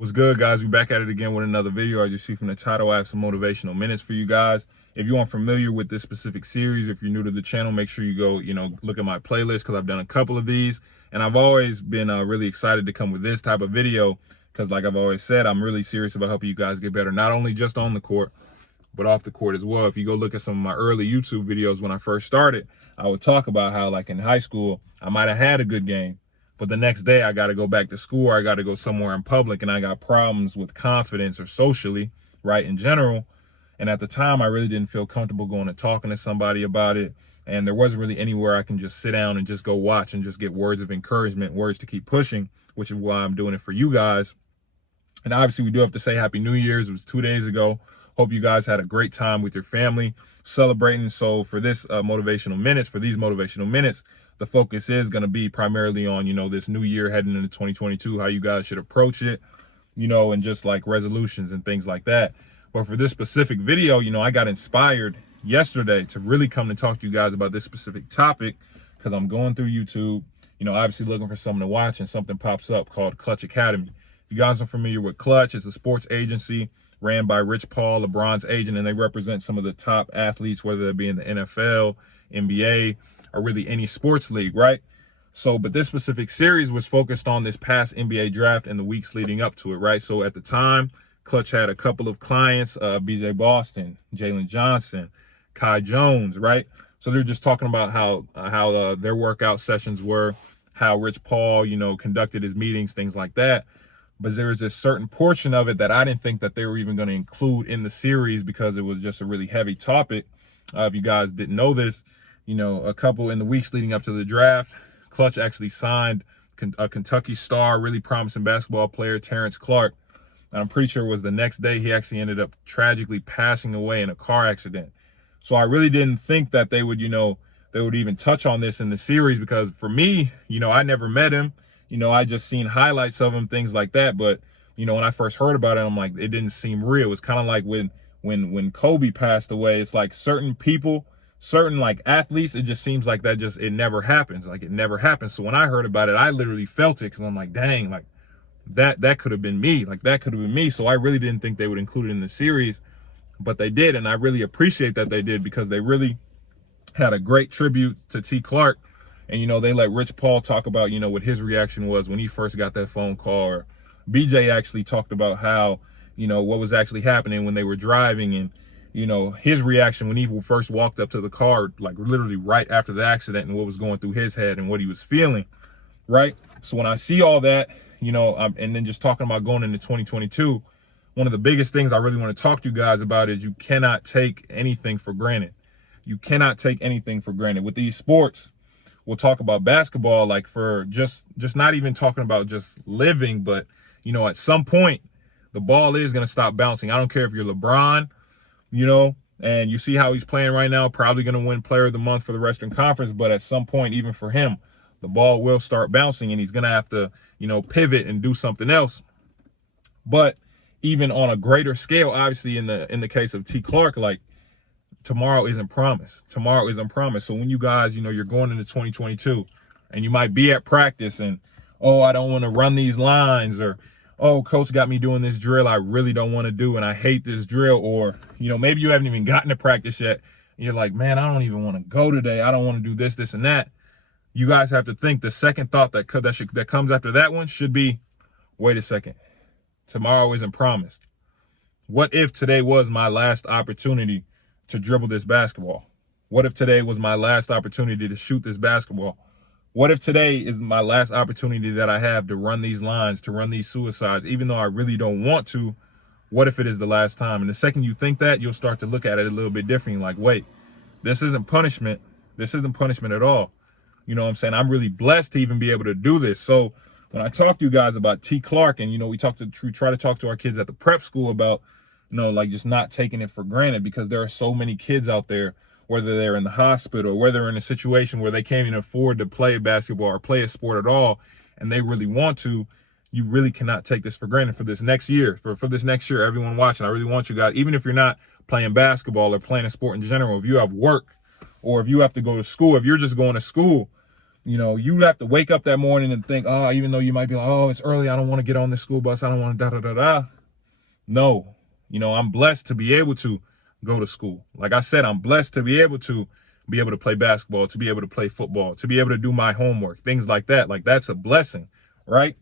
What's good, guys? We back at it again with another video. As you see from the title, I have some motivational minutes for you guys. If you aren't familiar with this specific series, if you're new to the channel, make sure you go, look at my playlist because I've done a couple of these. And I've always been really excited to come with this type of video because, like I've always said, I'm really serious about helping you guys get better, not only just on the court, but off the court as well. If you go look at some of my early YouTube videos when I first started, I would talk about how, like, in high school, I might have had a good game, but the next day I got to go back to school, or I got to go somewhere in public, and I got problems with confidence or socially, right, in general. And at the time, I really didn't feel comfortable going and talking to somebody about it. And there wasn't really anywhere I can just sit down and just go watch and just get words of encouragement, words to keep pushing, which is why I'm doing it for you guys. And obviously, we do have to say Happy New Year's. It was 2 days ago. Hope you guys had a great time with your family celebrating. So for this these motivational minutes, the focus is going to be primarily on, this new year heading into 2022, how you guys should approach it, and just like resolutions and things like that. But for this specific video, I got inspired yesterday to really come to talk to you guys about this specific topic because I'm going through YouTube, obviously looking for something to watch, and something pops up called Clutch Academy. If you guys are familiar with Clutch, it's a sports agency ran by Rich Paul, LeBron's agent, and they represent some of the top athletes, whether they be in the NFL, NBA, or really any sports league, right? So, but this specific series was focused on this past NBA draft and the weeks leading up to it, right? So at the time, Clutch had a couple of clients, BJ Boston, Jalen Johnson, Kai Jones, right? So they're just talking about how their workout sessions were, how Rich Paul, conducted his meetings, things like that. But there was a certain portion of it that I didn't think that they were even going to include in the series because it was just a really heavy topic. If you guys didn't know this, a couple in the weeks leading up to the draft, Clutch actually signed a Kentucky star, really promising basketball player, Terrence Clark. And I'm pretty sure it was the next day he actually ended up tragically passing away in a car accident. So I really didn't think that they would even touch on this in the series because for me, I never met him. I just seen highlights of him, things like that. But, when I first heard about it, I'm like, it didn't seem real. It's kind of like when Kobe passed away, it's like certain people, certain like athletes, it just seems like it never happens. Like it never happens. So when I heard about it, I literally felt it because I'm like, dang, like that could have been me. Like that could have been me. So I really didn't think they would include it in the series, but they did. And I really appreciate that they did because they really had a great tribute to T. Clark. And, they let Rich Paul talk about, what his reaction was when he first got that phone call. Or BJ actually talked about how, what was actually happening when they were driving and, his reaction when he first walked up to the car, like literally right after the accident and what was going through his head and what he was feeling, right? So when I see all that, and then just talking about going into 2022, one of the biggest things I really want to talk to you guys about is you cannot take anything for granted. You cannot take anything for granted. With these sports, we'll talk about basketball, like for just not even talking about just living, but, at some point, the ball is going to stop bouncing. I don't care if you're LeBron, and you see how he's playing right now, probably going to win Player of the Month for the Western Conference. But at some point, even for him, the ball will start bouncing and he's going to have to, pivot and do something else. But even on a greater scale, obviously in the case of T. Clark, like, tomorrow isn't promised. Tomorrow isn't promised. So when you guys, you're going into 2022 and you might be at practice and, oh, I don't want to run these lines, or, oh, coach got me doing this drill I really don't want to do and I hate this drill. Or, maybe you haven't even gotten to practice yet. And you're like, man, I don't even want to go today. I don't want to do this, this, and that. You guys have to think the second thought that comes after that one should be, wait a second. Tomorrow isn't promised. What if today was my last opportunity to dribble this basketball? What if today was my last opportunity to shoot this basketball? What if today is my last opportunity that I have to run these lines, to run these suicides, even though I really don't want to? What if it is the last time? And the second you think that, you'll start to look at it a little bit differently. Like, wait, this isn't punishment. This isn't punishment at all. You know what I'm saying? I'm really blessed to even be able to do this. So when I talk to you guys about T. Clark, and, we try to talk to our kids at the prep school about, like just not taking it for granted, because there are so many kids out there, whether they're in the hospital, or whether they're in a situation where they can't even afford to play basketball or play a sport at all, and they really want to. You really cannot take this for granted for this next year. For this next year, everyone watching, I really want you guys, even if you're not playing basketball or playing a sport in general, if you have work or if you have to go to school, if you're just going to school, You know, you have to wake up that morning and think, oh, even though you might be like, oh, it's early, I don't want to get on this school bus, I don't want to da-da-da-da. No, you know, I'm blessed to be able to go to school. Like I said, I'm blessed to be able to play basketball, to be able to play football, to be able to do my homework, things like that. Like that's a blessing, right?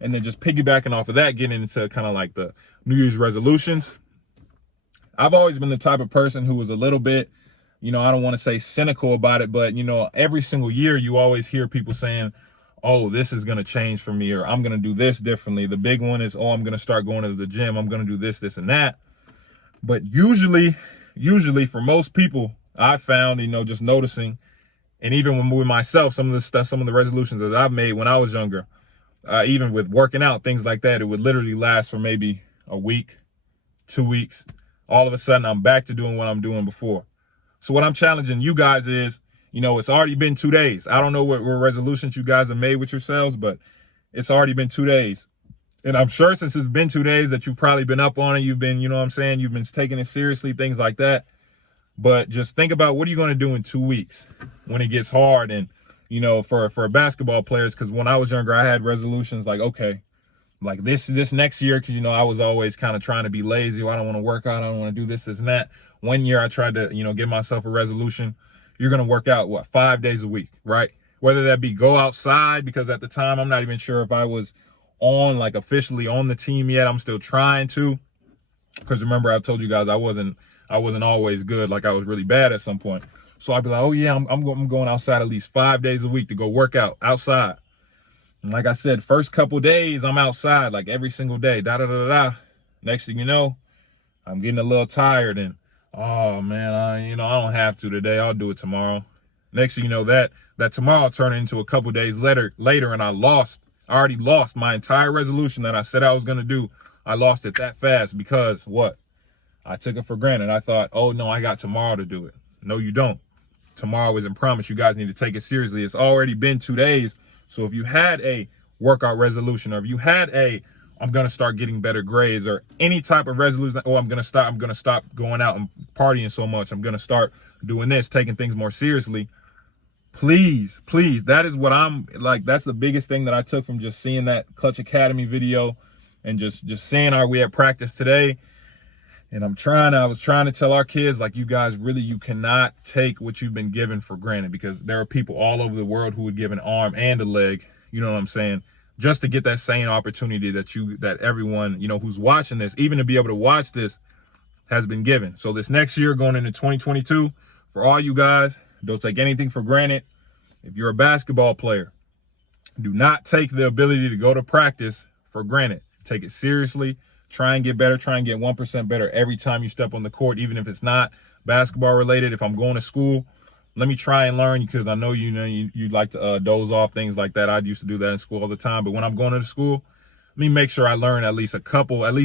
And then just piggybacking off of that, getting into kind of like the New Year's resolutions. I've always been the type of person who was a little bit, you know, I don't want to say cynical about it, but, you know, every single year you always hear people saying, oh, this is going to change for me, or I'm going to do this differently. The big one is, oh, I'm going to start going to the gym. I'm going to do this, this, and that. But usually for most people, I found, you know, just noticing, and even with myself, some of the stuff, some of the resolutions that I've made when I was younger, even with working out, things like that, it would literally last for maybe a week, 2 weeks. All of a sudden, I'm back to doing what I'm doing before. So what I'm challenging you guys is, you know, it's already been 2 days. I don't know what resolutions you guys have made with yourselves, but it's already been 2 days. And I'm sure since it's been 2 days that you've probably been up on it. You've been, you know what I'm saying? You've been taking it seriously, things like that. But just think about, what are you going to do in 2 weeks when it gets hard? And, you know, for basketball players, because when I was younger, I had resolutions like, okay, like this next year, because, you know, I was always kind of trying to be lazy. I don't want to work out. I don't want to do this, this, and that. One year I tried to, you know, give myself a resolution. You're going to work out, 5 days a week, right? Whether that be go outside, because at the time, I'm not even sure if I was officially on the team yet. I'm still trying to, because remember, I told you guys I wasn't always good. Like I was really bad at some point. So I'd be like, oh yeah, I'm going outside at least 5 days a week to go work out outside. And like I said, first couple days I'm outside like every single day, da-da-da-da-da. Next thing you know, I'm getting a little tired and, oh man, I don't have to today. I'll do it tomorrow. Next thing you know, that tomorrow turned into a couple days later and I already lost my entire resolution that I said I was going to do. I lost it that fast because what? I took it for granted. I thought, oh no, I got tomorrow to do it. No, you don't. Tomorrow isn't promised. You guys need to take it seriously. It's already been 2 days. So if you had a workout resolution, or if you had I'm going to start getting better grades, or any type of resolution, oh, I'm going to stop going out and partying so much. I'm going to start doing this, taking things more seriously. Please, that is what I'm like. That's the biggest thing that I took from just seeing that Clutch Academy video and just seeing we had practice today. And I was trying to tell our kids, like, you guys really, you cannot take what you've been given for granted, because there are people all over the world who would give an arm and a leg, you know what I'm saying, just to get that same opportunity that everyone, you know, who's watching this, even to be able to watch this, has been given. So this next year, going into 2022, for all you guys, don't take anything for granted. If you're a basketball player, do not take the ability to go to practice for granted. Take it seriously. Try and get better. Try and get 1% better every time you step on the court, even if it's not basketball related. If I'm going to school, let me try and learn, because I know you like to doze off, things like that. I used to do that in school all the time. But when I'm going to school, let me make sure I learn at least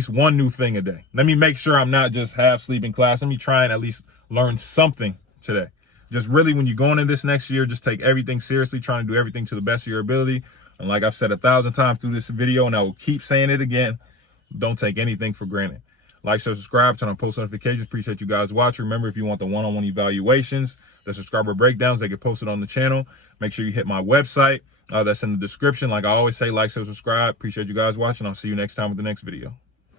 one new thing a day. Let me make sure I'm not just half asleep in class. Let me try and at least learn something today. Just really, when you're going in this next year, just take everything seriously, trying to do everything to the best of your ability. And like I've said 1,000 times through this video, and I will keep saying it again, don't take anything for granted. Like, share, subscribe, turn on post notifications. Appreciate you guys watching. Remember, if you want the one-on-one evaluations, the subscriber breakdowns, they get posted on the channel. Make sure you hit my website. That's in the description. Like I always say, like, share, subscribe. Appreciate you guys watching. I'll see you next time with the next video.